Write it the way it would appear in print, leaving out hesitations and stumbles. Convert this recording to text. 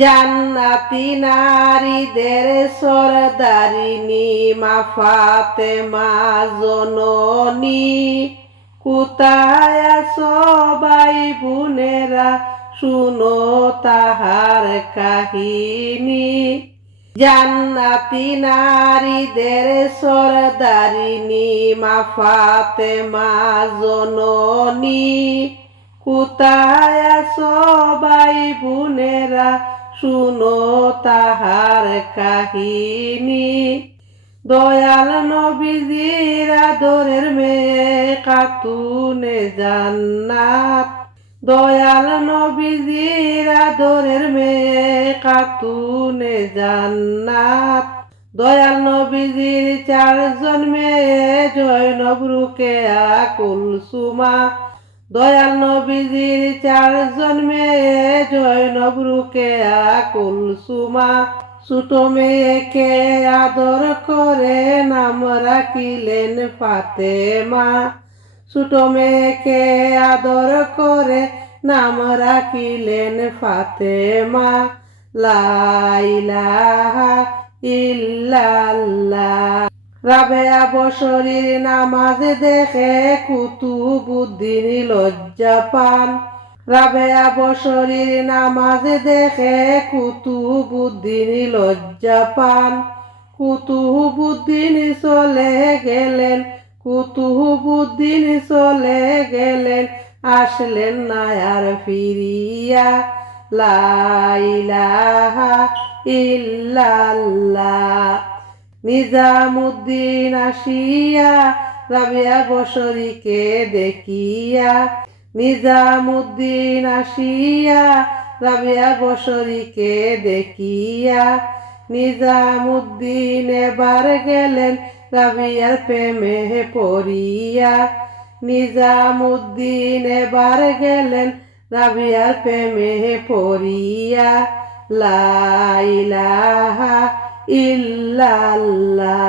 জান্নাতি নারীদের সরদারিনী মা ফাতেমা জননী, কোথায় আছো ভাই বোনেরা শুনো তাহার কাহিনী। জান্নাতি নারীদের সরদারিনী মা ফাতেমা জননী, কোথায় আছো ভাই বোনেরা শুনো তাহার কাহিনী। দয়াল নবীজির আদরের মেয়ে খাতুনে জান্নাত, দয়াল নবীজির আদরের মেয়ে খাতুনে জান্নাত। দয়াল নবীজির 4 জন মেয়ে জয়নব, রুকেয়া, কুলসুমা। দয়াল নবীজির 4 জন মেয়ে জয়নব, রুকেয়া, কুলসুমা। ছোট মেয়েকে আদর করে নাম রাখিলেন ফাতেমা, ছোট মেয়েকে আদর করে নাম রাখিলেন ফাতেমা। লা ইলাহা ইল্লাল্লাহ। রাবেয়া বসরির নামাজ দেখে কুতুবুদ্দিন লজ্জা পান, রাবেয়া বসরির নামাজ দেখে কুতুবুদ্দিন লজ্জা পান। কুতুবুদ্দিন চলে গেলেন, কুতুবুদ্দিন চলে গেলেন, আসলেন না আর ফিরিয়া। লা ইলাহা ইল্লাল্লাহ। নিজামুদ্দিন আসিয়া রাবেয়া বসরীকে দেখিয়া, নিজামুদ্দিন আসিয়া রাবেয়া বসরীকে দেখিয়া। নিজামুদ্দিন এবার গেলেন রাবেয়ার প্রেমে পড়িয়া, নিজামুদ্দিন এবার গেলেন রাবেয়ার প্রেমে পড়িয়া। লা ইলাহা ইল্লাল্লাহ।